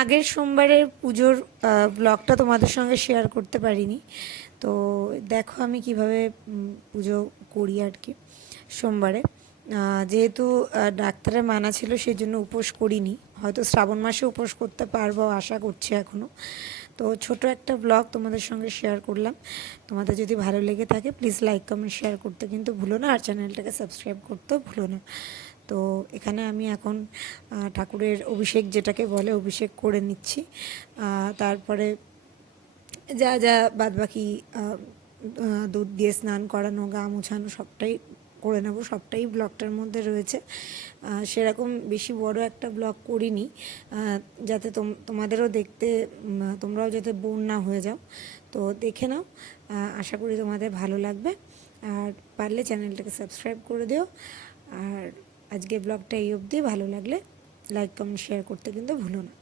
আগের সোমবারের পুজোর ব্লগটা তোমাদের সঙ্গে শেয়ার করতে পারিনি। তো দেখো আমি কিভাবে পুজো করি আর কি সোমবারে। যেহেতু ডাক্তারের মানা ছিল সেই জন্য উপোস করিনি, হয়তো শ্রাবণ মাসে উপোস করতে পারবো আশা করছি এখনও। তো ছোট একটা ব্লগ তোমাদের সঙ্গে শেয়ার করলাম। তোমাদের যদি ভালো লেগে থাকে প্লিজ লাইক কমেন্ট শেয়ার করতে কিন্তু ভুলো না, আর চ্যানেলটাকে সাবস্ক্রাইব করতেও ভুলো না। তো এখানে আমি এখন ঠাকুরের অভিষেক যেটাকে বলে অভিষেক করে নিচ্ছি। তারপরে যা যা বাদবাকি দুধ দিয়ে স্নান করানো, গা মুছানো সবটাই করে নেব, সবটাই ব্লগটার মধ্যে রয়েছে। সেরকম বেশি বড় একটা ব্লগ করিনি, যাতে তোমাদেরও দেখতে, তোমরাও যাতে বোর না হয়ে যাও। তো দেখে নাও, আশা করি তোমাদের ভালো লাগবে। আর পারলে চ্যানেলটাকে সাবস্ক্রাইব করে দিও। আর আজকে ব্লগটা এই অবধি, ভালো লাগলে লাইক কমেন্ট শেয়ার করতে কিন্তু ভুলো না।